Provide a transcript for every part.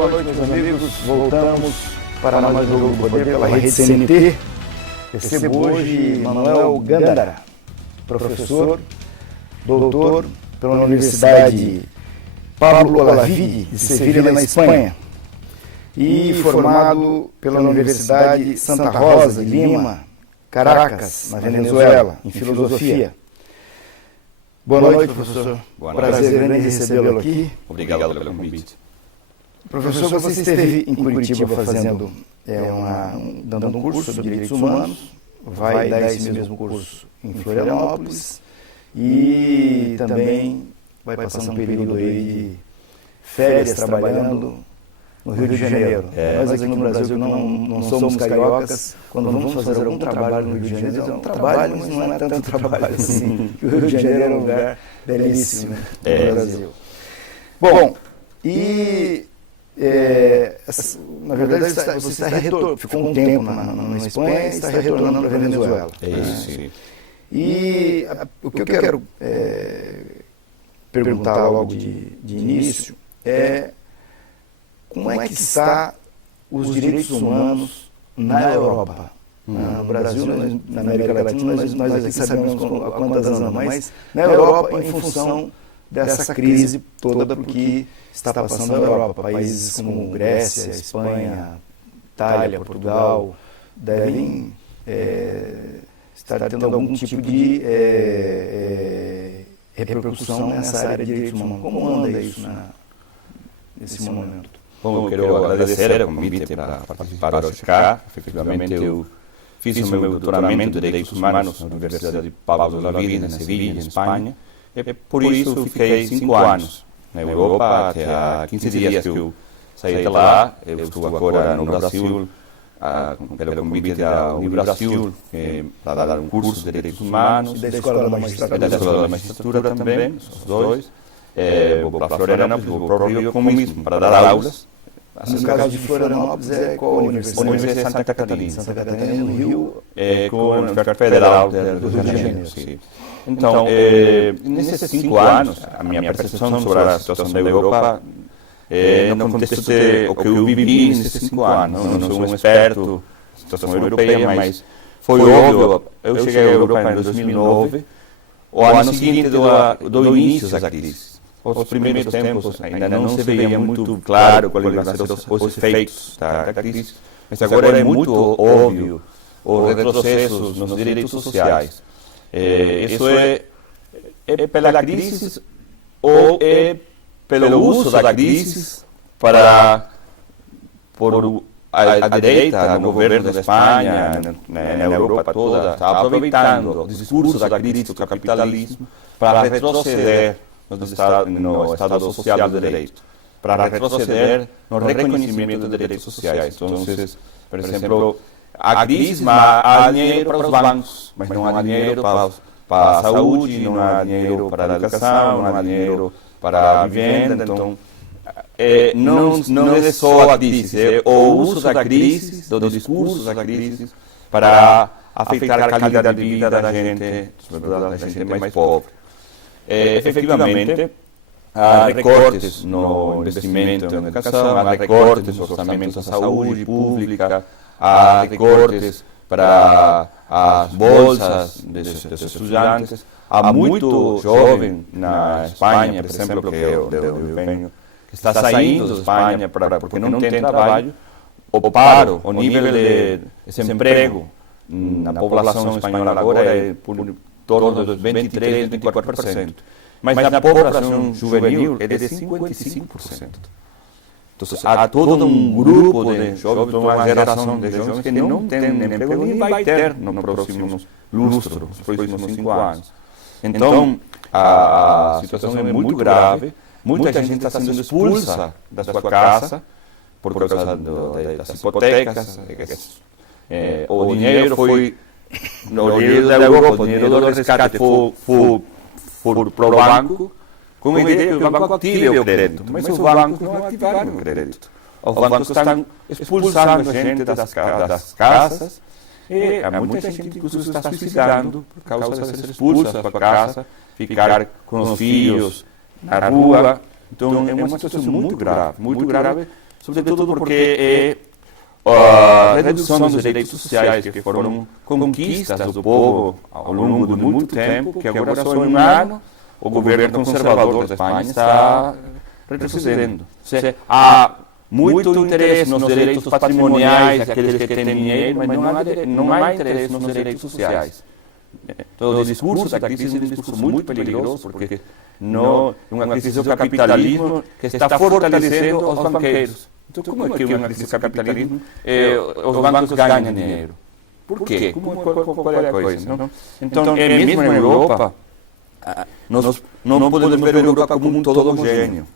boa noite, meus amigos. Voltamos para mais um Jogo do Poder pela Rede CNT. Recebo hoje Manuel Gándara, professor, doutor pela Universidade Pablo Olavide de Sevilha, na Espanha, e formado pela Universidade Santa Rosa de Lima, Caracas, na Venezuela, em filosofia. Boa noite, professor. Prazer grande recebê-lo aqui. Obrigado pelo convite. Professor, você esteve em Curitiba fazendo dando um curso sobre direitos humanos, vai dar esse mesmo curso em Florianópolis e também vai passar um período aí de férias trabalhando no Rio de Janeiro. Nós aqui no Brasil não somos cariocas, quando vamos fazer algum trabalho no Rio de Janeiro, é um trabalho, mas não é tanto trabalho assim. O Rio de Janeiro é um lugar belíssimo no Brasil. Bom, e na verdade você ficou um tempo na Espanha e está retornando para a Venezuela. Isso. E o que eu quero perguntar logo de início é como é que está os direitos humanos na Europa? No Brasil, na América Latina, nós aqui sabemos há quantas anos, mas na Europa, em função dessa crise toda, porque está passando a Europa. Países como Grécia, Espanha, Itália, Portugal, devem estar tendo algum tipo de repercussão nessa área de direitos humanos. Como anda isso nesse momento? Bom, eu quero agradecer o convite para participar hoje cá. Efetivamente, eu fiz o meu doutoramento de Direitos Humanos na Universidade de Pablo Olavide, na Sevilha, em Espanha. E por isso eu fiquei 5 anos na Europa, até há 15 dias que eu saí de lá. Eu estou agora no Brasil, pelo convite da Unibrasil, para dar um curso de Direitos Humanos. E da Escola da Magistratura. E da Escola da Magistratura também, os dois. Vou para Florianópolis, vou para o Rio como mesmo, para dar aulas. No caso de Florianópolis, qual a universidade? Universidade de Santa Catarina. Santa Catarina, no Rio. Com a Universidade Federal do Rio de Janeiro. Sim. Então, nesses 5 anos, a minha percepção sobre a situação da Europa, no contexto de o que eu vivi nesses 5 anos, não sou um experto na situação europeia, mas foi óbvio. Eu cheguei à Europa em 2009, o ano seguinte do início da crise. Os primeiros tempos ainda não se veia muito claro quais iam ser os efeitos da crise, mas agora é muito óbvio os retrocessos nos direitos sociais. Isso é pela crise ou é pelo uso da crise por a direita no governo da Espanha, na Europa toda, está aproveitando o discurso da crise do capitalismo para retroceder no Estado Social de Direito, para retroceder no reconhecimento de direitos sociais. Então, por exemplo, a crise há dinheiro para os bancos, mas não há dinheiro para a saúde, não há dinheiro para a educação, não há dinheiro para a vivenda. Então, não é só a crise, é o uso da crise, do discurso da crise, para afetar a qualidade de vida da gente, sobretudo da gente mais pobre. Efetivamente, há recortes no investimento em educação, há recortes no orçamento da saúde pública, há recortes para as bolsas dos estudantes. Há muito jovem na Espanha, por exemplo, que eu venho, que está saindo da Espanha porque não tem trabalho. O paro, o nível de desemprego na população espanhola agora é por torno dos 23%, 24%. Mas na população juvenil é de 55%. Então, há todo um grupo de jovens, uma geração de jovens que não tem emprego nem vai ter no próximo lustro, nos próximos 5 anos. Então, a situação é muito grave. Muita gente está sendo expulsa da sua casa por causa das hipotecas. O dinheiro foi, no dinheiro da Europa, o dinheiro do resgate foi para o banco, com a ideia que o banco ative o crédito, mas os bancos não ativaram o crédito. Os bancos estão expulsando a gente das casas e há muita gente que inclusive está suicidando por causa de ser expulsa da sua casa, ficar com os filhos na rua. Então é uma situação muito grave sobretudo porque a redução dos direitos sociais, que foram conquistas do povo ao longo de muito tempo, que agora só em um ano o governo conservador da Espanha está retrocedendo. Há muito interesse nos direitos patrimoniais daqueles que têm dinheiro, mas não há interesse nos direitos sociais. Então, o discurso da crise é um discurso muito perigoso, porque uma crise do capitalismo que está fortalecendo os banqueiros. Então, como é que uma crise do capitalismo os bancos ganham dinheiro? Por quê? Como qualquer coisa. Não? Então, mesmo na Europa, nós não podemos ver a Europa como um todo homogêneo,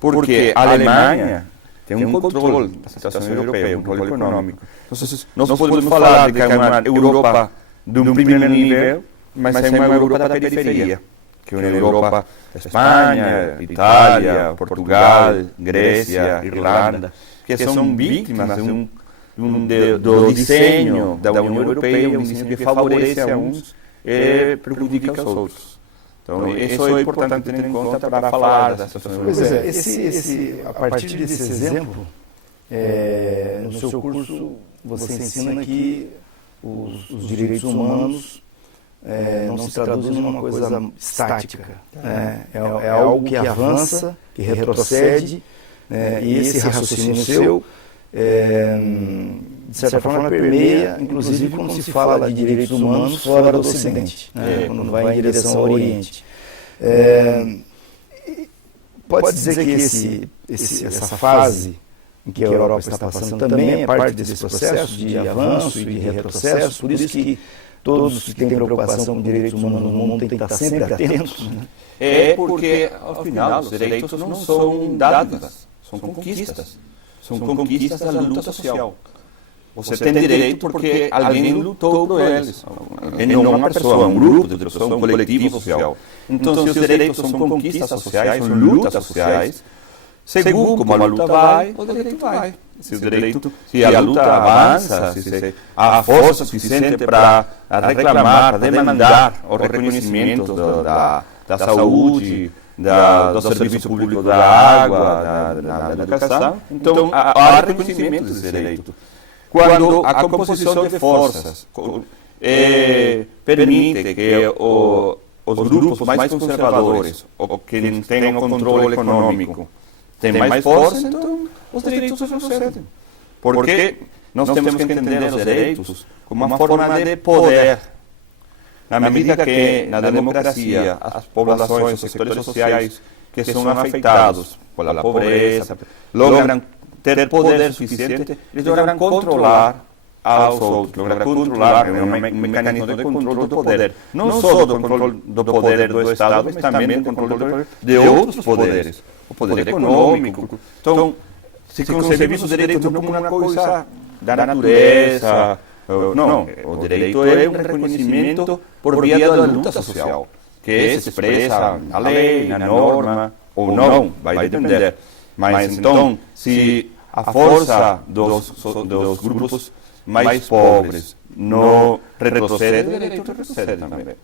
porque a Alemanha tem um controle da situação europeia, um controle econômico. Então, nós podemos falar de que é uma Europa de um primeiro nível, mas é uma Europa da periferia, que é uma Europa da Espanha, Itália, Portugal, Grécia, Irlanda, que são vítimas do desenho da União Europeia, um desenho que favorece a uns e prejudica os outros. Então, isso é importante ter em conta para falar da situação europeia. Pois é, a partir desse exemplo, no seu curso você ensina que os direitos humanos não se traduzem numa coisa estática. É algo que avança, que retrocede, e esse raciocínio seu, de certa forma, permeia, inclusive, quando se fala de direitos humanos fora do Ocidente, quando vai em direção ao Oriente. Pode dizer que essa fase em que a Europa está passando também é parte desse processo de avanço e de retrocesso, por isso que todos que têm preocupação com direitos humanos no mundo têm que estar sempre atentos. É porque, ao final, os direitos não são dádivas, são conquistas. São conquistas da luta social. Você tem direito porque alguém lutou por eles. E não uma pessoa, um grupo de pessoas, um coletivo social. Então, se os direitos são conquistas sociais, são lutas sociais, segundo como a luta vai, o direito vai. Se a luta avança, se há força suficiente para reclamar, para demandar o reconhecimento da saúde, do serviço público da água, da educação, então há reconhecimento desse direito. Quando a composição de forças permite que os grupos mais conservadores, ou que têm o controle econômico, têm mais força, então os direitos retrocedem. Porque nós temos que entender os direitos como uma forma de poder. Na medida que na democracia as populações, os setores sociais que são afetados pela pobreza, logram ter poder suficiente, eles logram controlar aos outros, logram controlar, é um mecanismo de controle do poder. Não só do controle do poder do Estado, mas também do controle de outros poderes. O poder econômico. Então, se concebemos os direitos não como uma coisa da natureza. Não, o direito é um reconhecimento por via da luta social, que se expressa na lei, na norma, ou não, vai depender. Mas então, se a força dos grupos mais pobres não retrocede, o direito retrocede também.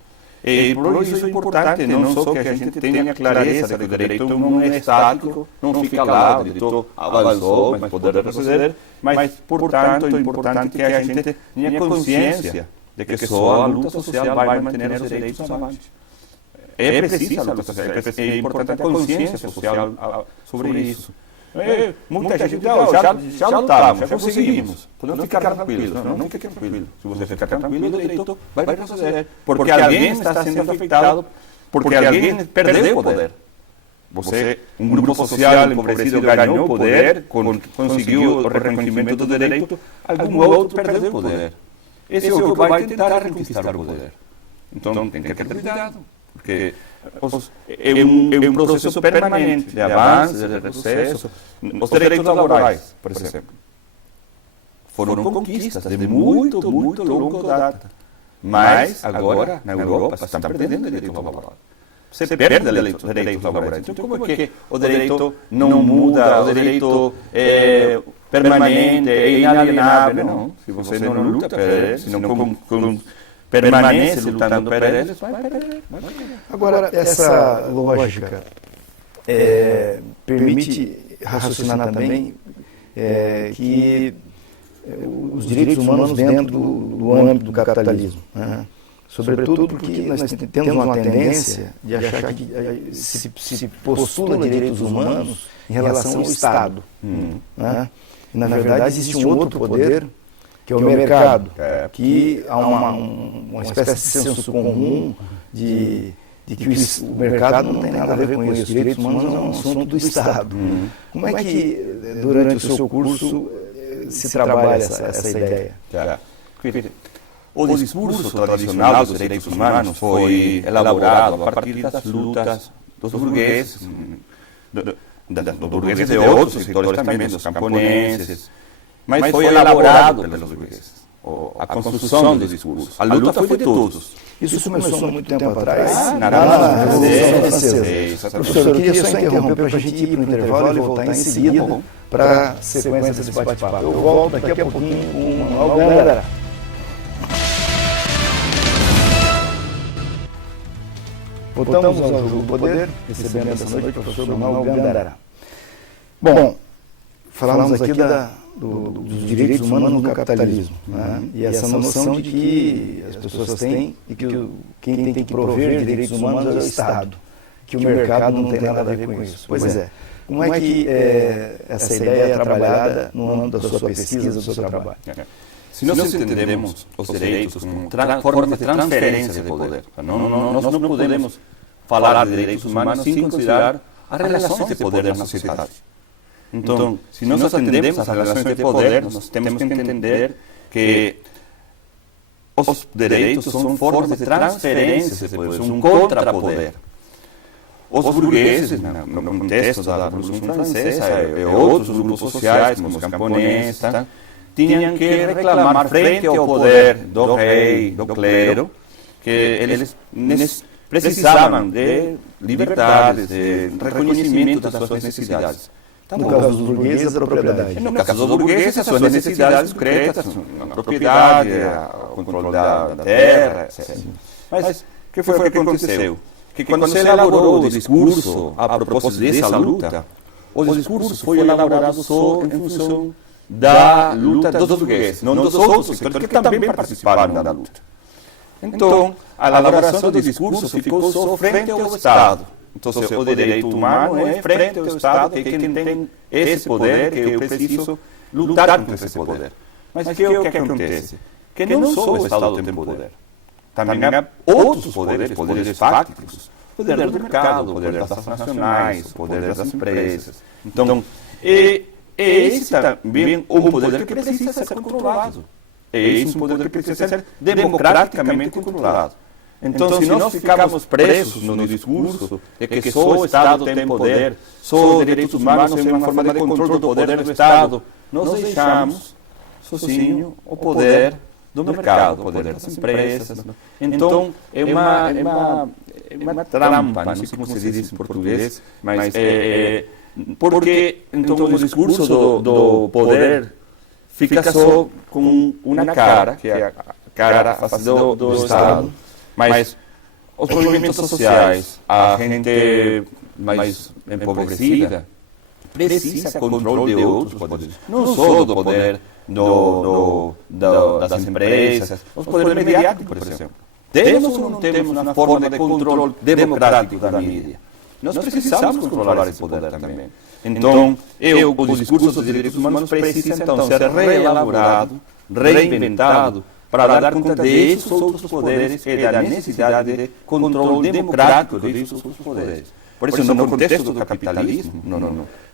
E por isso é importante não só que a gente tenha clareza de que o direito não é estático, não fica lá, o direito avançou, mas pode retroceder, mas, portanto, é importante que a gente tenha consciência de que só a luta social vai manter os direitos avante. É precisa a luta social, é importante a consciência social sobre isso. Muita gente diz, já lutamos, já conseguimos, podemos ficar tranquilos. Não fique tranquilo. Se você ficar tranquilo, o direito vai retroceder. Porque alguém está sendo afetado, porque alguém perdeu o poder. Você, um grupo social empobrecido, ganhou o poder, conseguiu o reconhecimento do direito, algum outro perdeu o poder. Esse é o que vai tentar reconquistar o poder. Então tem que ter cuidado, porque é um processo permanente de avanço, de retrocesso. Os direitos laborais, por exemplo, foram conquistas de muito longa data. Mas agora, na Europa, estão perdendo o direito laboral. Você perde o direito laboral. Então, como é que o direito não muda, o direito é permanente, é inalienável? Não. Se você não luta por ele, se não permanece lutando por ele, vai perder. Agora, essa lógica permite raciocinar também que os direitos humanos dentro do âmbito do capitalismo, né? Sobretudo porque nós temos uma tendência de achar que se postula direitos humanos em relação ao Estado. Né? E, na verdade, existe um outro poder, que é o mercado, que há uma espécie de senso comum de que o mercado não tem nada a ver com isso. Os direitos humanos é um assunto do Estado. Como é que, durante o seu curso, se trabalha essa ideia? O discurso tradicional dos direitos humanos foi elaborado a partir das lutas dos burgueses, dos burgueses de outros setores também, dos camponeses, mas foi elaborado pelos burgueses. A construção do discurso. A luta foi de todos. Isso começou há muito tempo atrás, na Revolução Francesa. Professor, eu queria só interromper para a gente ir para o intervalo e voltar em seguida para a sequência desse bate-papo. Eu volto daqui a pouquinho com o Algandara. Voltamos ao Jogo do Poder, recebendo essa noite o professor Manuel Gandara. Bom, falamos aqui dos direitos humanos no capitalismo, né? E essa noção de que as pessoas têm e que quem tem que prover direitos humanos é o Estado, que o mercado não tem nada a ver com isso. Pois é. Como é que essa ideia é trabalhada no âmbito da sua pesquisa, do seu trabalho? Se nós entendemos os direitos como forma de transferência de poder, nós não podemos falar de direitos humanos sem considerar as relações de poder na sociedade. Então, se nós atendemos as relações de poder, nós temos que entender que os direitos são formas de transferência de poder, são um contrapoder. Os burgueses, no contexto da Revolução Francesa e outros grupos sociais, como os camponeses, tinham que reclamar frente ao poder do rei, do clero, que eles precisavam de liberdades, de reconhecimento das suas necessidades. No caso dos burgueses, a propriedade. No caso dos burgueses, as suas necessidades concretas, a propriedade, o controle da terra, etc. Mas o que foi que aconteceu? Que quando se elaborou o discurso a propósito dessa luta, o discurso foi elaborado só em função da luta dos burgueses, não dos outros setores que também participaram da luta. Então, a elaboração do discurso ficou só frente ao Estado. Então, o direito humano é frente ao Estado, que quem tem esse poder, que eu preciso lutar contra esse poder. Mas o que acontece? Que não só o Estado tem poder. Também há outros poderes, poderes fáticos. O poder do mercado, o poder das transnacionais, o poder das empresas. Então, esse também é um poder que precisa ser controlado. Esse é um poder que precisa ser democraticamente controlado. Então, se nós ficamos presos no discurso de que só o Estado tem poder, só os direitos humanos são uma forma de controle do poder do Estado, nós deixamos sozinho o poder do mercado, o poder das empresas. Então, é uma trampa, não sei como se diz em português, mas porque então o discurso do poder fica só com uma cara, que é a cara do Estado. Mas os movimentos sociais, a gente mais empobrecida, precisa controle de outros poderes. Não só do poder das empresas, os poderes mediáticos, por exemplo. Temos ou não temos uma forma de controle democrático da mídia? Nós precisamos controlar esse poder também. Então, o discurso dos direitos humanos precisa então ser reelaborado, reinventado, para dar conta desses outros poderes e da necessidade de controle democrático desses outros poderes. Por isso, no contexto do capitalismo,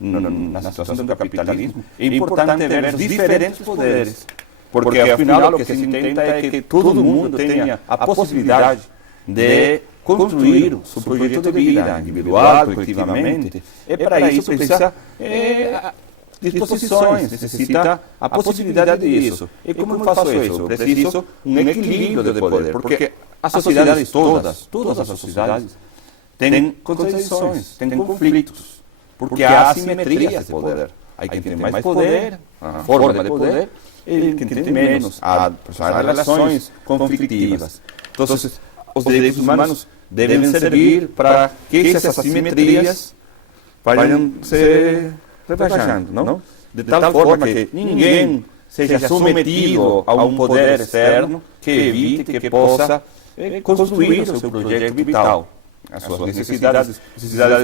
na situação do capitalismo, é importante ver os diferentes poderes, porque, afinal, o que se intenta é que todo mundo tenha a possibilidade de construir o seu projeto de vida, individual, coletivamente, e para isso precisa disposições, necessita a possibilidade disso. E como eu faço isso? Eu preciso um equilíbrio de poder, porque as sociedades todas as sociedades, têm contradições, têm conflitos, porque há assimetrias de poder. Há quem tem mais poder, a forma de poder, e quem tem menos, há relações conflitivas. Então, os direitos humanos devem servir para que essas assimetrias vayam se rebaixando, não? de tal forma que ninguém seja submetido a um poder externo que evite que possa construir o seu projeto vital, as suas necessidades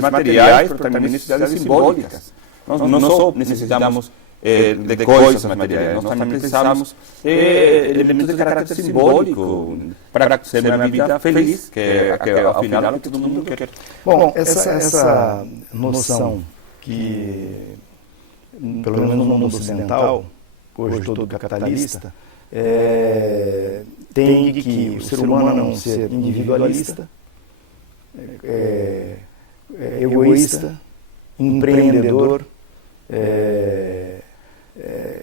materiais, mas também necessidades simbólicas. Nós não só necessitamos de coisas materiais, nós também precisamos de elementos de caráter simbólico para ter uma vida feliz, que afinal é o que todo mundo quer. Bom, essa noção que, pelo menos no mundo ocidental, hoje todo capitalista, tem que o ser humano é um ser individualista, egoísta, empreendedor,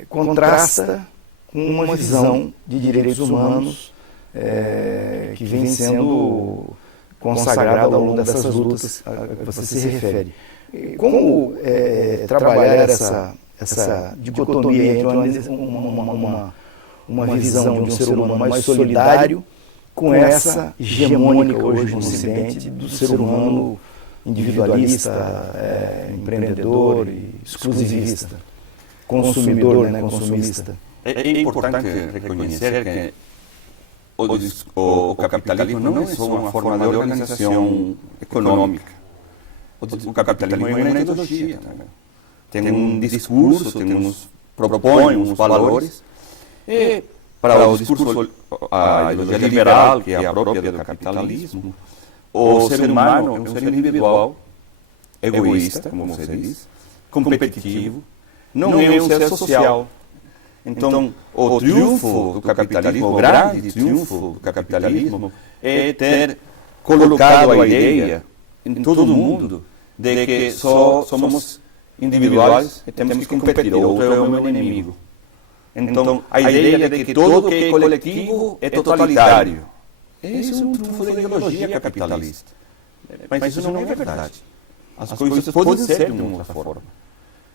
contrasta com uma visão de direitos humanos que vem sendo consagrada ao longo dessas lutas a que você se refere. Como trabalhar essa dicotomia entre uma visão de um ser humano mais solidário com essa hegemônica hoje no Ocidente do ser humano individualista, empreendedor e exclusivista, consumidor, né, consumista? É importante reconhecer que o capitalismo não é só uma forma de organização econômica. O capitalismo é uma ideologia também. Tem um discurso, propõe uns valores. E para o discurso, a ideologia liberal, que é a própria do capitalismo, o ser humano é um ser individual, egoísta, como você diz, competitivo, não é um ser social. Então, o triunfo do capitalismo, o grande triunfo do capitalismo, é ter colocado a ideia em todo mundo de que só somos individuais e temos que competir, o outro é o meu inimigo. Então, a ideia de que tudo que é coletivo é totalitário. Esse é um trunfo da ideologia capitalista. Mas isso não é verdade. As coisas podem ser de uma outra forma.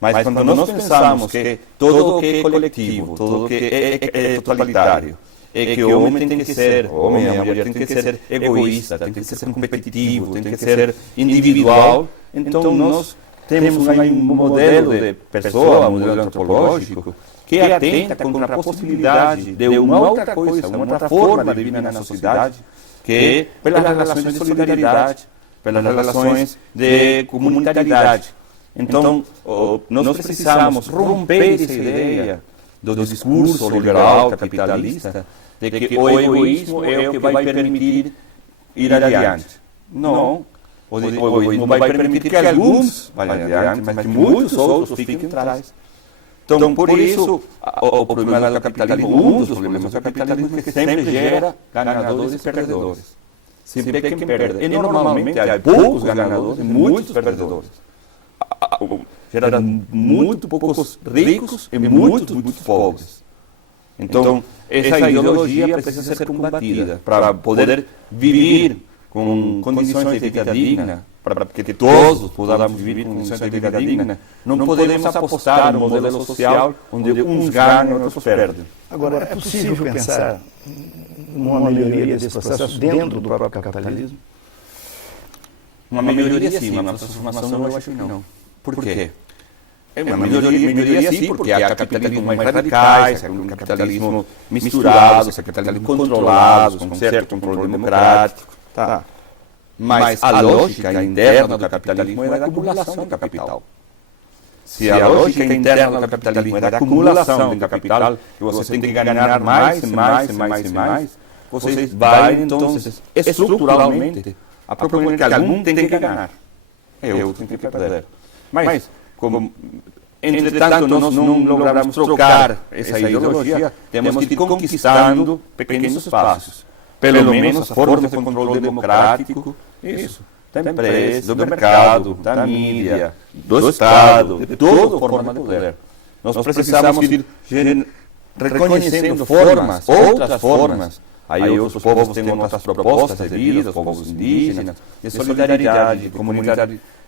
Mas quando nós pensamos que tudo que é coletivo, tudo que é totalitário, é que o homem tem que ser, o homem e a mulher tem que ser egoísta, tem que ser competitivo, tem que ser individual, então nós temos aí um modelo de pessoa, um modelo antropológico, que atenta contra a possibilidade de uma outra coisa, uma outra forma de viver na sociedade, que é pelas relações de solidariedade, pelas relações de comunidade. Então, nós precisamos romper essa ideia do discurso liberal capitalista de que o egoísmo é o que vai permitir ir adiante. Não, o egoísmo vai permitir que alguns vão adiante, mas que muitos outros fiquem atrás. Então, por isso, o problema do capitalismo, um dos problemas do capitalismo é que sempre gera ganhadores e perdedores. Sempre é quem perde. E normalmente há poucos ganhadores e muitos perdedores. Gera muito poucos ricos e muitos pobres. Então, essa ideologia precisa ser combatida para poder viver com condições de vida digna, para que todos possamos viver com condições de vida digna. Não podemos apostar no modelo social onde uns ganham e outros perdem. Agora, é possível pensar numa melhoria desse processo dentro do próprio capitalismo? Uma melhoria sim, uma transformação eu acho que não. Por quê? É uma melhoria sim, porque há capitalismo mais radicais, há um capitalismo misturado, capitalismo controlado, com certo controle democrático. Tá. Mas a lógica interna do capitalismo é a acumulação do capital. Se a lógica interna do capitalismo é a acumulação do capital, que você tem que ganhar mais, você vai, então, estruturalmente, a propor que algum tem que ganhar. Eu tenho que perder. Mas, como, entretanto, nós não logramos trocar essa ideologia, temos que ir conquistando pequenos passos. Pelo menos a forma de controle democrático, isso, da empresa, do mercado, da mídia, do Estado, de toda forma de poder. Nós precisamos ir reconhecendo formas, outras formas. Aí outros povos têm outras propostas de vida, os povos indígenas, de solidariedade,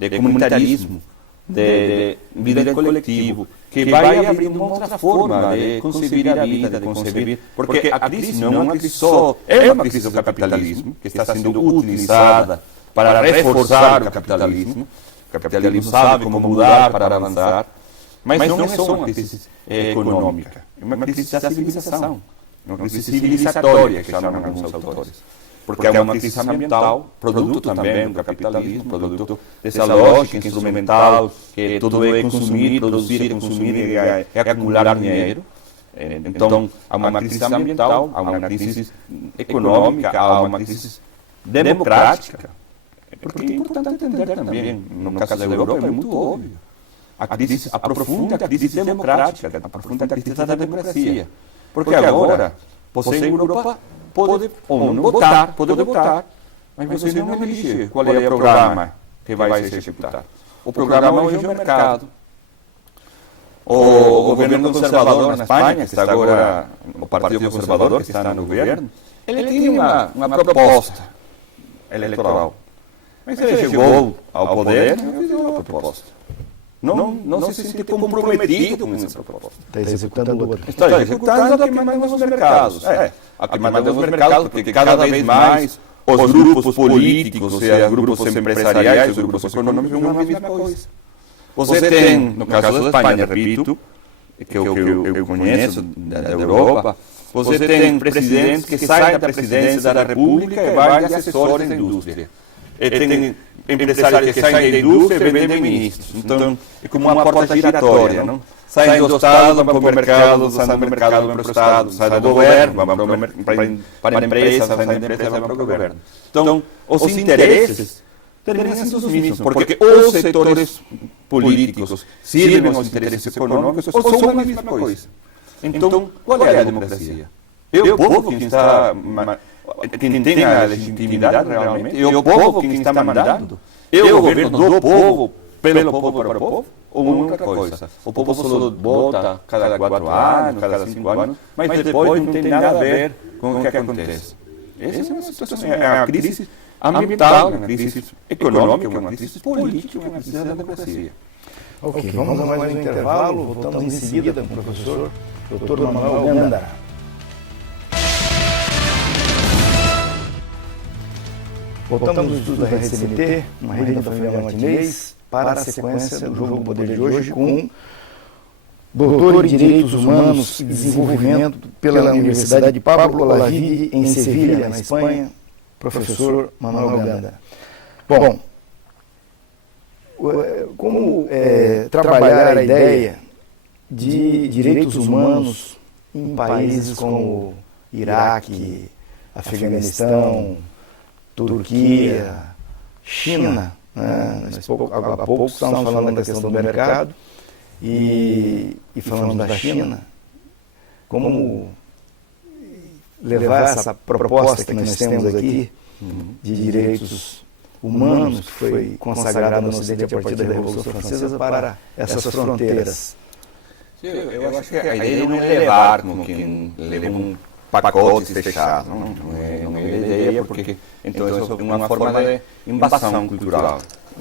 de comunitarismo, de vida coletivo, que vai abrindo uma outra forma de conceber a vida, de conceber, porque a crise não é uma crise só, é uma crise do capitalismo, que está sendo utilizada para reforçar o capitalismo sabe como mudar para avançar, Mas não é só uma crise econômica, é uma crise da civilização, uma crise civilizatória, que chamam alguns autores. Porque é uma crise ambiental, produto também do capitalismo, produto dessa lógica instrumental, que tudo é consumir, produzir e acumular dinheiro. Então, há uma crise ambiental, há uma crise econômica, há uma crise democrática. Porque é importante entender também, no caso da Europa é muito óbvio. A profunda crise democrática, a profunda crise da democracia. Porque agora, você em Europa pode ou não votar, mas você não elige qual é o programa que vai ser executado. O programa hoje é o mercado. O governo conservador na Espanha, que está agora, o Partido Conservador, que está no governo, ele tinha uma proposta eleitoral. Mas ele chegou ao poder e fez uma proposta. Não se sente comprometido com essa proposta. Está executando outra. Está executando a que manda nos mercados. A que manda nos mercados, porque cada vez mais os grupos políticos, os grupos empresariais, os grupos econômicos, são a mesma coisa. Você tem, no caso da Espanha, repito, que eu conheço da Europa, você tem presidentes que saem da presidência da República e vai de assessores da indústria. E tem empresários que saem da indústria e vendem ministros. Então, é como uma porta giratória, não? Saem do Estado, vão para o mercado, saem do mercado, vão para o Estado, saem do governo, vão para a empresa, saem da empresa, vão para o governo. Então, os interesses terminam sendo os mesmos, porque os setores políticos servem aos interesses econômicos ou são a mesma coisa. Então, qual é a democracia? É o povo quem tem a legitimidade realmente, é o povo quem está mandando, é o governo do povo, pelo povo para o povo, ou outra coisa. O povo só vota cada 4 anos, cada 5 anos, mas depois não tem nada a ver com o que acontece. Essa é uma situação, é uma crise ambiental, uma crise econômica, uma crise política, uma crise da democracia. Ok, vamos a mais um intervalo, voltamos em seguida com o professor Dr. Manuel Gandara. Voltamos ao estudo da Rede CNT, uma rede da família Martinez, para a sequência do Jogo do Poder de hoje com doutor em Direitos Humanos e Desenvolvimento pela Universidade Pablo Olavide, em Sevilha, na Espanha, professor Manuel Gandara. Bom, como trabalhar a ideia de direitos humanos em países como Iraque, Afeganistão, Turquia, China, né? Há pouco estamos falando da questão do mercado e falando da China, como levar essa proposta que nós temos aqui de direitos humanos, que foi consagrada no Ocidente a partir da Revolução Francesa, para essas fronteiras. Eu acho que a ideia não é levar como quem leva um pacote fechado, não é a ideia, porque então isso é uma forma de invasão cultural,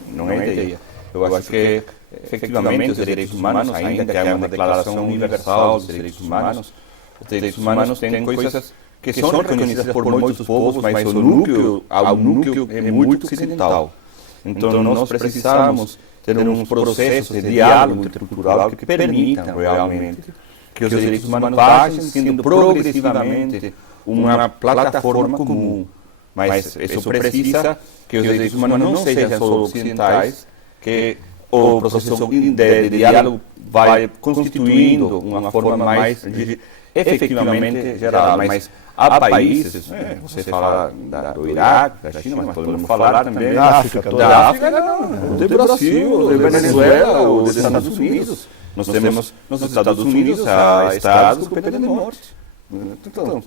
não é a ideia. Eu acho que, efetivamente, os direitos humanos, ainda que há uma declaração universal dos direitos humanos, os direitos humanos têm coisas que são reconhecidas por muitos povos, mas o núcleo é muito ocidental. Então nós precisamos ter uns processos de diálogo intercultural que permitam realmente que os direitos humanos vajam sendo progressivamente uma plataforma comum. Mas isso precisa que os direitos humanos não sejam só ocidentais, que o processo de diálogo vai constituindo uma forma mais efetivamente geral. Mas há países, você fala do Iraque, da China, mas podemos falar também da África, do Brasil, da Venezuela ou dos Estados Unidos. Nós temos nos Estados Unidos estados com pena de morte. Então,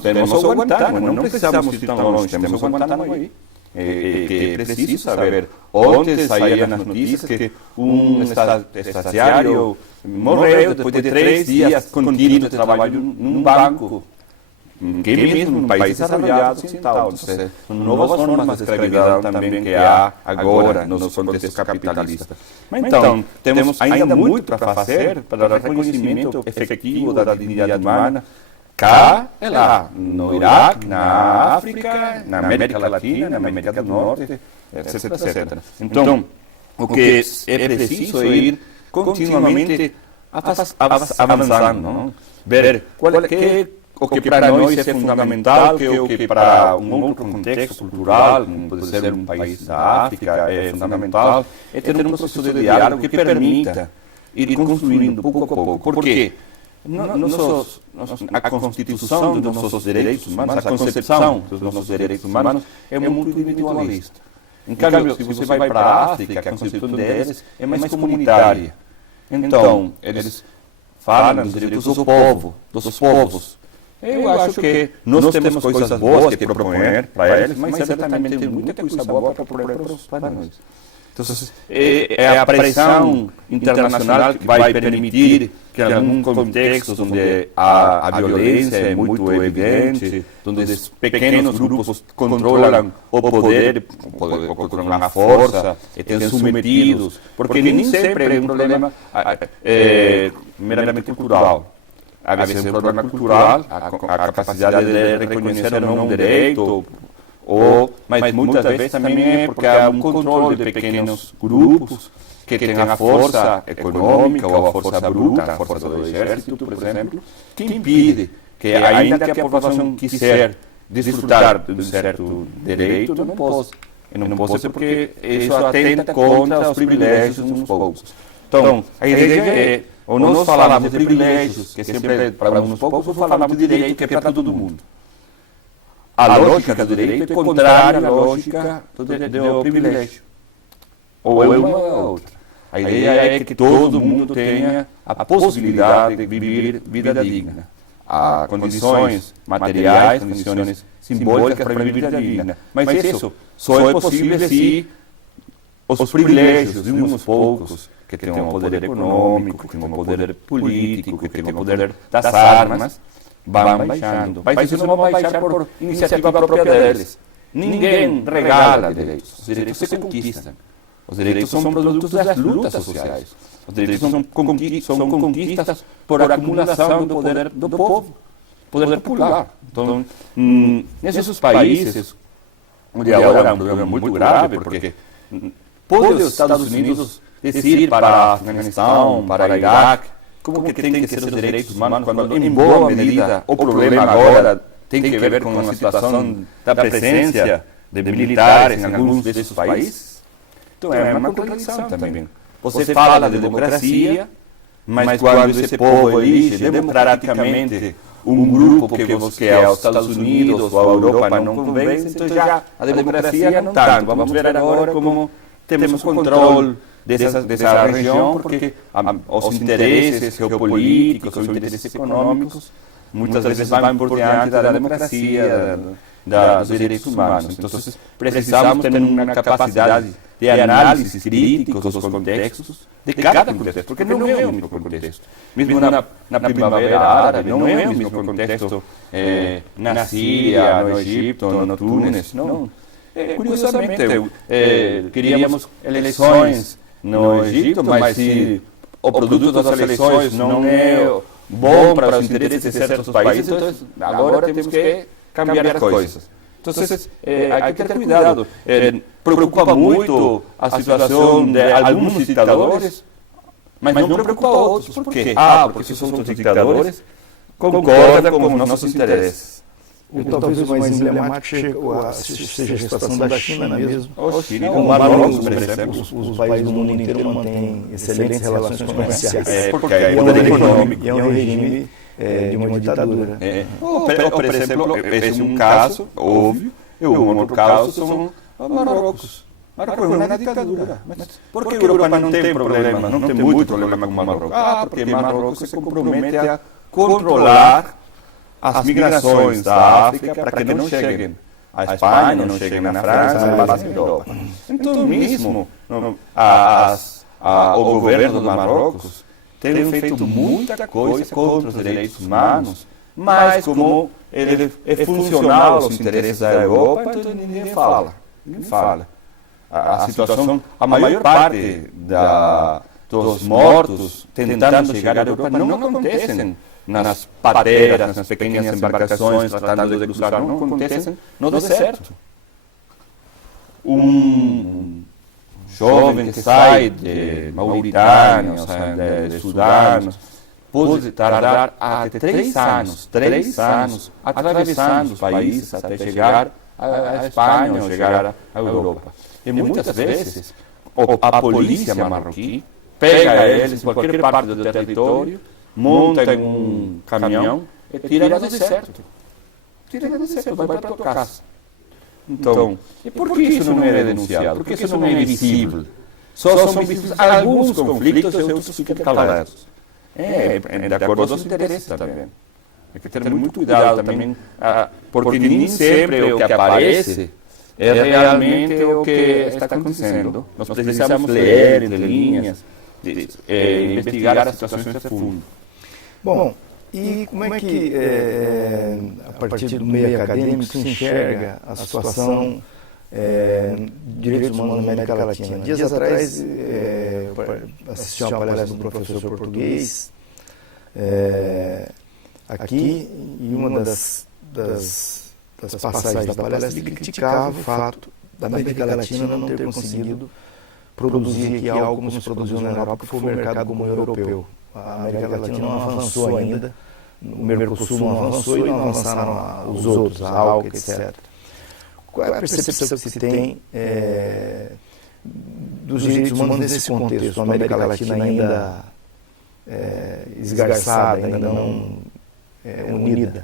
temos o Guantánamo, não precisamos ir tão longe, temos o Guantánamo aí. Que é preciso saber. Ontem saíram nas notícias que um estagiário morreu depois de 3 dias contínuos de trabalho num banco, que mesmo num país desarrollado ocidental. São novas formas de escravidão também que há agora nos contextos capitalistas. Mas então, temos ainda muito para fazer para o reconhecimento efetivo da dignidade humana cá e lá, no Iraque, na África, na América Latina, na América do Norte, etc. Então, o que é preciso é ir continuamente avançando, não? Ver o que para nós é fundamental, que o que para um outro contexto cultural, como pode ser um país da África, é fundamental, é ter um processo de diálogo que permita ir construindo pouco a pouco. Porque a constituição dos nossos direitos humanos, a concepção dos nossos direitos humanos é muito individualista. Em cambio, se você vai para a África, a concepção deles é mais comunitária. Então, eles falam dos direitos do povo, dos povos. Eu acho que nós temos coisas boas que propor para eles, mas certamente tem muita coisa boa para propor para nós. Então, é a pressão internacional que vai permitir que em algum contexto onde a violência é muito evidente, onde os pequenos grupos controlam o poder com a força, estão submetidos, porque nem sempre é um problema meramente cultural. Às vezes é um problema cultural, a capacidade de reconhecer ou não um direito, mas muitas vezes também é porque há um controle de pequenos grupos que têm a força econômica ou a força bruta, a força do exército, por exemplo, que impede que, ainda que a população quiser desfrutar de um certo direito, não possa. E não pode porque isso atenta contra os privilégios de uns poucos. Então, a ideia é, ou nós falamos de privilégios, que sempre é para uns poucos, ou falamos de direito, que é para todo mundo. A lógica do direito é contrária à lógica do privilégio. Ou é uma ou outra. A ideia é que todo mundo tenha a possibilidade de viver vida digna. Há condições materiais, condições simbólicas para viver vida digna. Mas isso só é possível se os privilégios de uns poucos, que têm um poder econômico, que têm um poder político, que têm um poder das armas, vão baixando. Mas isso não vai baixar por iniciativa própria deles. Ninguém regala direitos. Os direitos se conquistam. Os direitos são produtos das lutas sociais. Os direitos são conquistas por acumulação do poder do povo, poder popular. Então, nesses países, onde agora é um problema muito grave, porque pode os Estados Unidos decidir para Afeganistão, para Iraque, como que tem que ser os direitos humanos, quando, em boa medida, o problema agora tem que ver com a situação da presença de militares em alguns desses países? Então é uma contradição também. Você fala de democracia, mas quando esse povo elige democraticamente um grupo que os Estados Unidos ou a Europa não convence, então já a democracia não tanto. Vamos ver agora como temos controle dessa região, porque os interesses geopolíticos, os interesses econômicos, muitas vezes vão por diante da democracia, dos direitos humanos. Então, precisamos ter uma capacidade de análise crítica dos contextos de cada contexto, porque não é o mesmo contexto. Mesmo na Primavera Árabe, não é o mesmo contexto na Síria, no Egito, no Túnez, não. Curiosamente, queríamos eleições no Egito, mas se o produto das eleições não é bom para os interesses de certos países, então agora temos que cambiar as coisas. Então, há que ter cuidado. Preocupa muito a situação de alguns ditadores, mas não preocupa outros. Por quê? Porque esses outros ditadores concordam com os nossos interesses. Talvez o mais emblemático seja a situação da China mesmo. O Chile, o Marrocos, por exemplo. Os países do mundo inteiro mantêm excelentes relações comerciais. Porque é um poder econômico. E é um regime de uma ditadura. Por exemplo, esse é um caso óbvio, e um outro caso são Marrocos. Marrocos é uma ditadura. Mas por que a Europa não tem problema, não tem muito problema com Marrocos? Porque Marrocos se compromete a controlar as migrações da África para que não cheguem à Espanha, não cheguem na França, não passem na Europa. Então, mesmo o governo do Marrocos tem feito muita coisa contra os direitos humanos, mas como ele é funcional aos interesses da Europa, então ninguém fala. A situação, a maior parte dos mortos tentando chegar à Europa não acontecem nas pateras, nas pequenas embarcações tratando de cruzar, não acontecem no deserto. Um jovem que sai de Mauritânia, de Sudão, pode tardar até 3 anos atravessando os países até chegar à Espanha ou chegar à Europa. E muitas vezes a polícia marroquí pega eles em qualquer parte do território, monta em um caminhão e tira do deserto. Vai para a tua casa. Então, e por que isso não é denunciado? Por que isso não é visível? Só são visíveis alguns conflitos e outros ficam calados. De acordo com os interesses também. Tem que ter muito cuidado também, porque nem sempre o que aparece é realmente o que está acontecendo. Nós precisamos ler entre linhas, investigar as situações a fundo. Bom, e como é que, a partir do meio acadêmico, se enxerga a situação de direitos humanos na América Latina? Dias atrás, assisti a uma palestra do professor português aqui, e uma das passagens da palestra ele criticava o fato da América Latina não ter conseguido produzir aqui algo como se produziu na Europa, que foi o mercado comum europeu. A América Latina não avançou ainda, o Mercosul não avançou e não avançaram os outros, a ALCA, etc. Qual é a percepção que se tem dos direitos humanos nesse contexto? A América Latina ainda esgarçada, ainda não unida?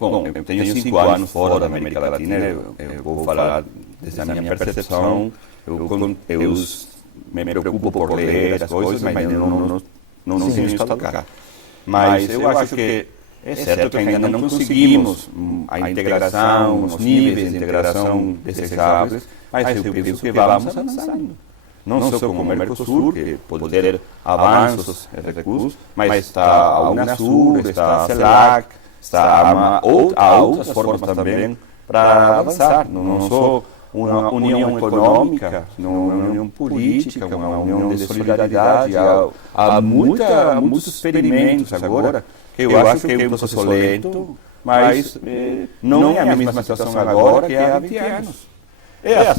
Bom, eu tenho 5 anos fora da América Latina, eu vou falar dessa minha percepção, eu me preocupo por ler as coisas, mas eu não sei estado cá. Mas eu acho que é certo que ainda não conseguimos a integração, os níveis de integração desejáveis, mas eu penso que vamos avançando. Não só como o Mercosul, que pode ter avanços e recursos, mas está a Unasur, está a CELAC, há outras formas também para avançar. Não só uma união econômica, uma união política, uma união de solidariedade. Há muitos experimentos agora, que eu acho que é um processo lento, mas não é a mesma situação agora que há 20 anos.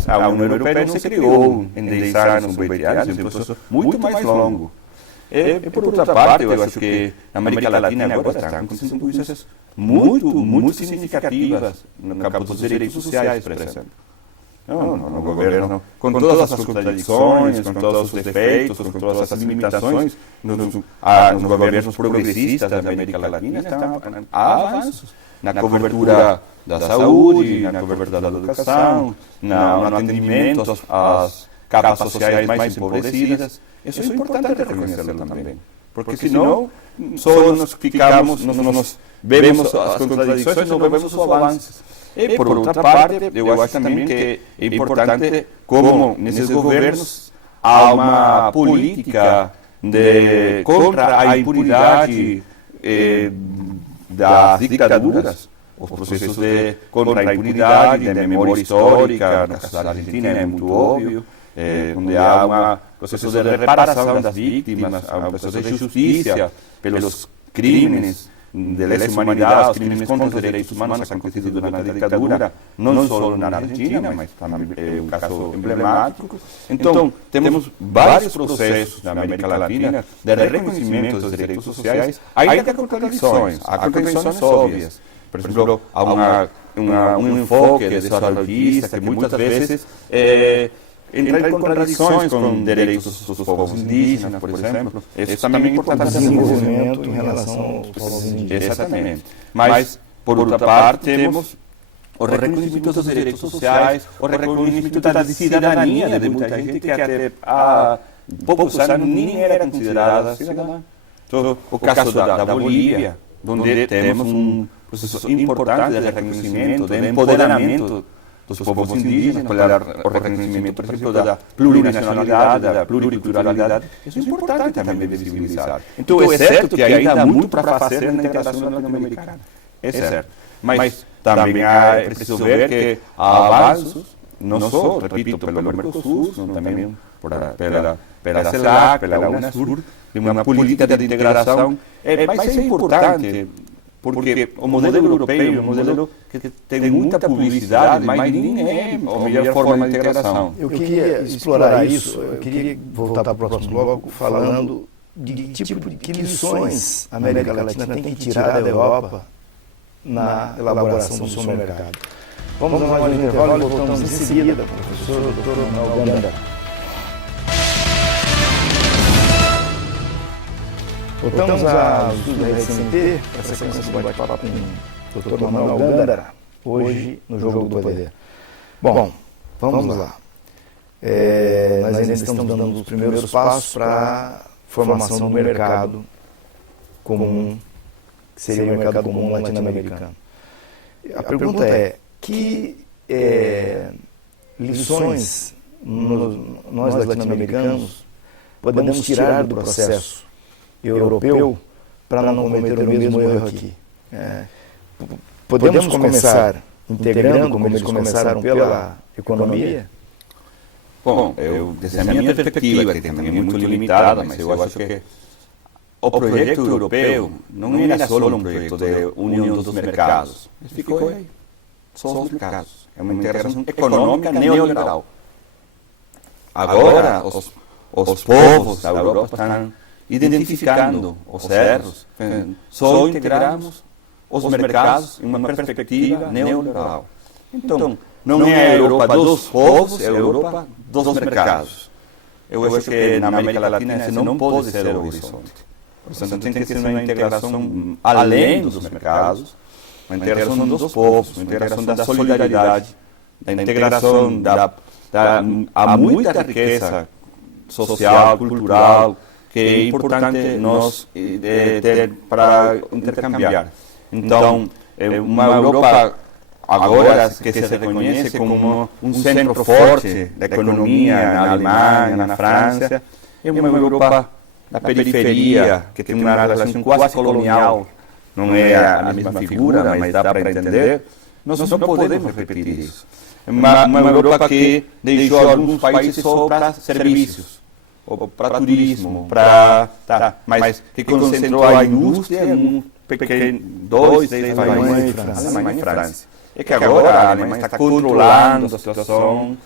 A União Europeia não se criou em 10 anos, 20 anos, é um processo muito mais longo. E, por outra parte, eu acho que a América Latina agora está acontecendo coisas muito significativas no campo dos direitos sociais, por exemplo. No governo, com todas as contradições, com todos os defeitos, com todas as limitações, nos governos progressistas da América Latina há avanços na cobertura da saúde, na cobertura da educação, no atendimento às capas sociais mais empobrecidas. Isso é importante reconhecê-lo também, porque senão só nos vemos as contradições e não vemos os avanços. E, por outra parte, eu acho também que é importante como nesses governos há uma política contra a impunidade das ditaduras, os processos contra a impunidade, da memória histórica, na caso da Argentina é muito óbvio, onde há um processo de reparação das vítimas, há um processo de justiça pelos crimes de lesa humanidade, os crimes contra os direitos humanos acontecidos durante a ditadura, não só na Argentina, mas também é um caso emblemático. Então, temos vários processos na América Latina de reconhecimento dos direitos sociais, ainda há contradições óbvias. Por exemplo, há um enfoque desenvolvista que muitas vezes entra em contradições com direitos dos povos indígenas, por exemplo. Isso também é importante. Desenvolvimento em relação aos povos indígenas. Exatamente. Mas, por outra parte, temos o reconhecimento dos direitos sociais, o reconhecimento da cidadania de muita gente que até há poucos anos nem era considerada cidadã. Então, o caso da Bolívia, onde temos um processo importante de reconhecimento, de empoderamento dos povos indígenas, o reconhecimento, por exemplo, da plurinacionalidade, da pluriculturalidade. Isso é importante também visibilizar. Então, é certo que ainda há muito para fazer na integração latino-americana. É certo. Mas também é preciso ver que há avanços, não só, repito, pelo Mercosul, também pela CELAC, pela Unasur, de uma política de integração. Mas é importante Porque o modelo europeu é um modelo que tem muita publicidade, mas nem é a melhor forma de integração. Eu queria explorar isso, eu queria voltar para o próximo bloco falando de que lições a América Latina tem que tirar da Europa na elaboração do seu mercado. Vamos a mais um intervalo e voltamos em seguida, professor Dr. Manuel Gândara. Voltamos ao estudo da RCNT, para a sequência do bate-papo com o Dr. Manuel Gândara, hoje no Jogo do Poder. Bom, vamos lá. Nós ainda estamos dando os primeiros passos para a formação do mercado comum, que seria o mercado comum latino-americano. A pergunta é, que lições nós latino-americanos podemos tirar do processo europeu para não cometer o mesmo erro aqui? Podemos começar integrando, como eles começaram, pela economia? Bom, desde a minha perspectiva, que também é muito limitada, mas eu acho que o projeto europeu não era só um projeto de união dos mercados, ficou aí, só os mercados. É uma integração econômica neoliberal. Agora, os povos da Europa estão identificando os erros, só integramos os mercados em uma perspectiva neoliberal. Então, não é a Europa dos povos, é a Europa dos mercados. Eu acho que na América Latina esse não pode ser o horizonte. Portanto, tem que ser uma integração além dos mercados, uma integração dos povos, uma integração da solidariedade, da integração há muita riqueza social, cultural, que é importante nós ter para intercambiar. Então, uma Europa agora que se reconhece como um centro forte da economia na Alemanha, na França, é uma Europa da periferia, que tem uma relação quase colonial, não é a mesma figura, mas dá para entender. Nós não podemos repetir isso. Uma Europa que deixou alguns países só para serviços, ou para turismo, mas que concentrou a indústria em dois, três países, Alemanha e França. É que agora a Alemanha está controlando a situação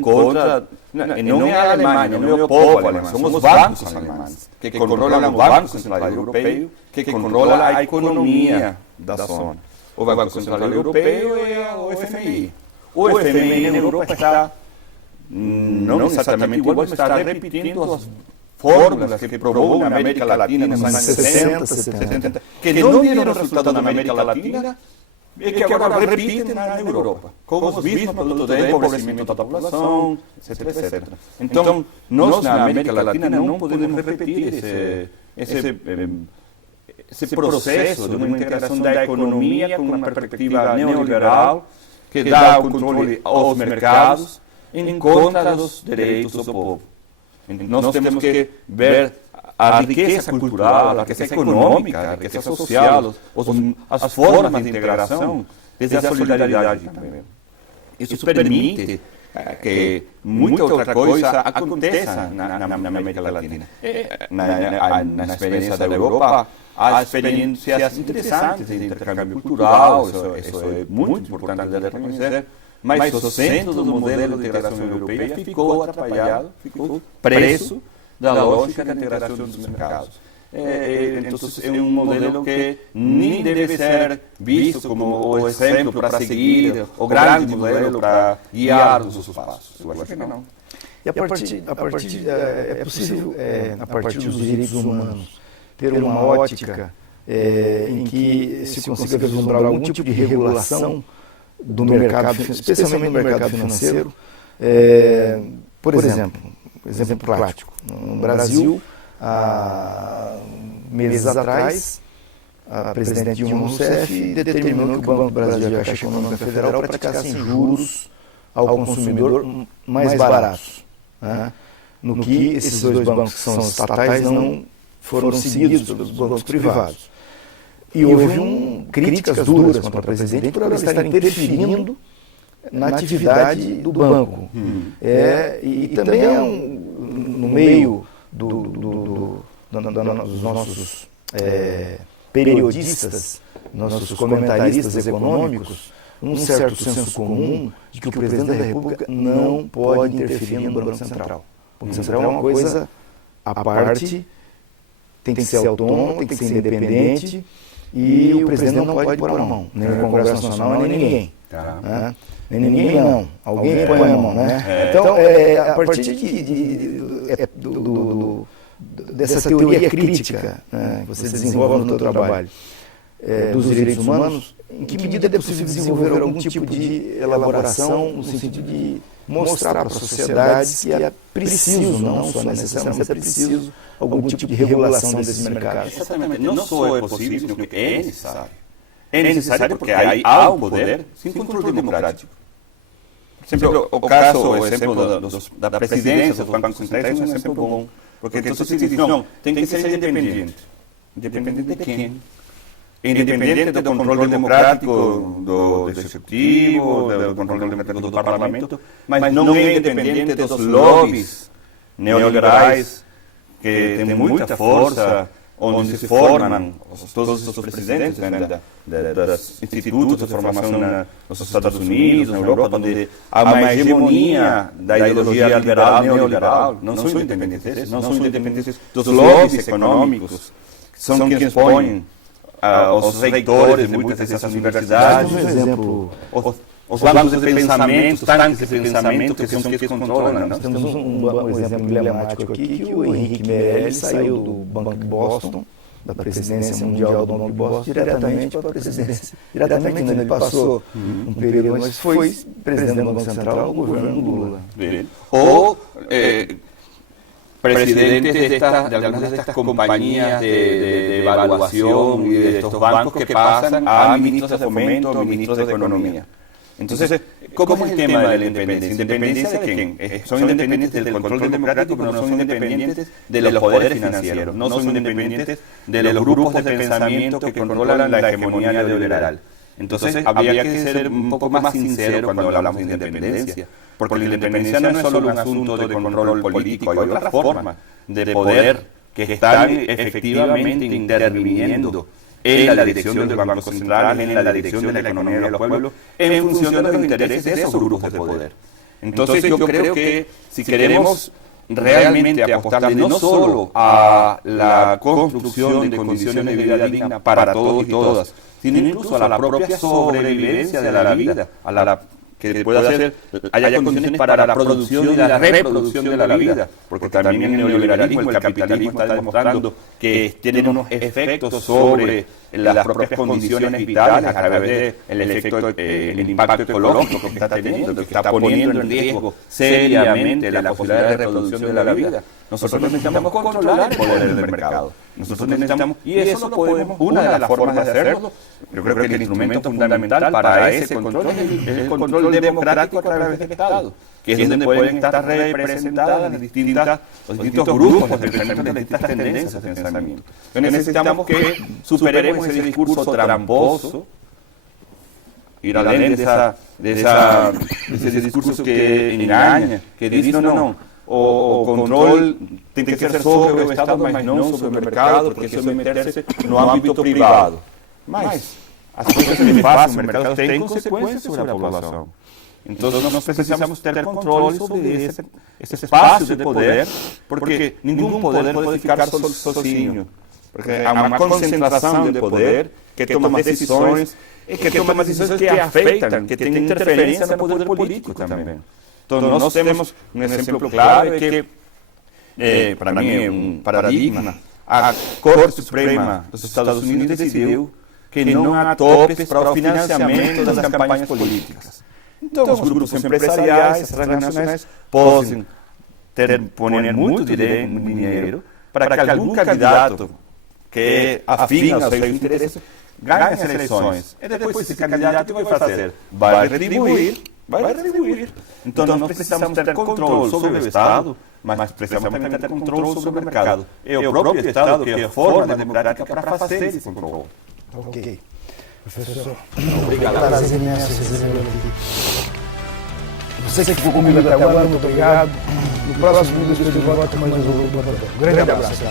contra... Não é a Alemanha, não é o povo alemão, são os bancos alemães, que controlam o Banco Central Europeu, que controla a economia da zona. O Banco Central Europeu é o FMI. O FMI na Europa está, não exatamente igual, mas está repetindo as fórmulas que provou na América Latina nos anos 60, 70, que não deram resultado na América Latina, e que agora repitem na Europa, com os mesmos produtos de empobrecimento da população, etc, etc. Então, nós na América Latina não podemos repetir esse processo de uma integração da economia com uma perspectiva neoliberal que dá o controle aos mercados em conta dos direitos do povo. Nós temos que ver a riqueza cultural, a riqueza econômica, a riqueza social, as formas de integração, desde a solidariedade também. Isso permite que muita outra coisa aconteça na América Latina. Na experiência da Europa, há experiências interessantes de intercâmbio cultural, isso é muito importante de reconhecer, mas o centro do modelo de integração europeia ficou atrapalhado, ficou preso da lógica da integração dos mercados. Então, é um modelo que nem deve ser visto como o exemplo para seguir, o grande modelo para guiar os seus passos. Eu acho que não. E é possível, a partir dos direitos humanos, ter uma ótica em que se consiga vislumbrar algum tipo de regulação do mercado, especialmente no mercado financeiro. Por exemplo prático, no Brasil, há meses atrás, a presidente Dilma Rousseff determinou que o Banco do Brasil e a Caixa Econômica Federal praticassem juros ao consumidor mais baratos, né? No que esses dois bancos que são estatais não foram seguidos pelos bancos privados. E houve críticas duras contra a presidente por ela estar interferindo na atividade do banco. E também no meio dos nossos periodistas, nossos comentaristas econômicos, um certo senso comum de que o presidente da República não pode interferir no Banco Central. O Banco Central é uma coisa à parte, tem que ser autônomo, tem que ser independente, e o presidente não pode pôr a mão, nem o Congresso Nacional, nem ninguém. Né? Nem ninguém não, alguém põe a mão. Né? Então, a partir dessa teoria crítica, né, que você desenvolve no seu trabalho, dos direitos humanos, em que medida é possível desenvolver algum tipo de elaboração no sentido de mostrar para as sociedades que é preciso, não só necessário, mas é preciso algum tipo de regulação desses mercados. Exatamente. Não só é possível, sino que é necessário. É necessário porque aí há um poder sem controle democrático. Por exemplo, o exemplo da presidência dos bancos centrais é um exemplo bom. Porque então se diz, não, tem que ser independente. Independente de quem? Independente do controle democrático do Executivo, do controle democrático do Parlamento, mas não é independente dos lobbies neoliberais que têm muita força, onde se formam todos os presidentes dos institutos de formação nos Estados Unidos, na Europa, onde há uma hegemonia da ideologia liberal, neoliberal. Não são independentes, não são independentes dos lobbies econômicos, que são quem põem os reitores de muitas dessas universidades, os bancos de pensamento, os tanques de pensamento que são que controlam. Nós temos um exemplo emblemático aqui, que o Henrique Meirelles saiu do Banco de Boston, da presidência mundial do Banco de Boston, diretamente para a presidência. Diretamente, ele passou um período, mas foi presidente do Banco Central do governo Lula. Ou presidentes de algunas de estas compañías de evaluación y de estos bancos que pasan a ministros de fomento o ministros de economía. Entonces, ¿cómo es el tema de la independencia? ¿Independencia de quién? Son independientes del control democrático, pero no son independientes de los poderes financieros, no son independientes de los grupos de pensamiento que controlan la hegemonía neoliberal. Entonces, habría que ser un poco más sincero cuando hablamos de independencia, porque la independencia no es solo un asunto de control político, hay otras formas de poder que están efectivamente interviniendo en la dirección del Banco Central, en la dirección de la economía de los pueblos, en función de los intereses de esos grupos de poder. Entonces, yo creo que si queremos realmente apostarle no solo a la construcción de condiciones de vida digna para todos y todas, sino incluso a la propia sobrevivencia de la vida, a la que pueda ser, haya condiciones para la producción y la reproducción de la vida, porque también el neoliberalismo, el capitalismo está demostrando que tienen unos efectos sobre las propias condiciones vitales a través del efecto, el impacto ecológico que está teniendo, que está poniendo en riesgo seriamente la posibilidad de reproducción de la vida. Nosotros necesitamos controlar el poder del mercado. Nosotros necesitamos, y eso lo podemos, una de las formas de hacerlo, yo creo que el instrumento fundamental para ese control es el control democrático a través del Estado, que es donde pueden estar representadas los distintos grupos de pensamiento, las distintas tendencias de pensamiento. Entonces necesitamos que superemos ese discurso tramposo, ir além de ese discurso que engaña, que dice no, o control tem que ser sobre o Estado, mas não sobre o mercado, porque isso é meter-se no âmbito privado. Mas as coisas que fazem o mercado têm consequências sobre a população. Então nós precisamos ter controle sobre esse espaço de poder, porque nenhum poder pode ficar sozinho. Porque há uma concentração de poder que toma decisões e que toma decisões que afetam, que têm interferência no poder político também. Então, nós temos um exemplo claro que, para mim, é um paradigma. A Corte Suprema dos Estados Unidos decidiu que não há topes para o financiamento das campanhas políticas. Então, os grupos empresariais, as transnacionais, podem poner muito dinheiro para que algum candidato que afina aos seus interesses ganhe as eleições. E depois, esse candidato vai fazer? Vai retribuir. Então, nós precisamos ter controle sobre o Estado, mas precisamos também ter controle sobre o mercado. É o próprio Estado que é a forma democrática para fazer esse controle. Ok. Professor, obrigado. Prazer imenso recebê-lo aqui. Você que ficou comigo até agora, muito obrigado. No próximo vídeo eu estou de volta com mais um grande abraço.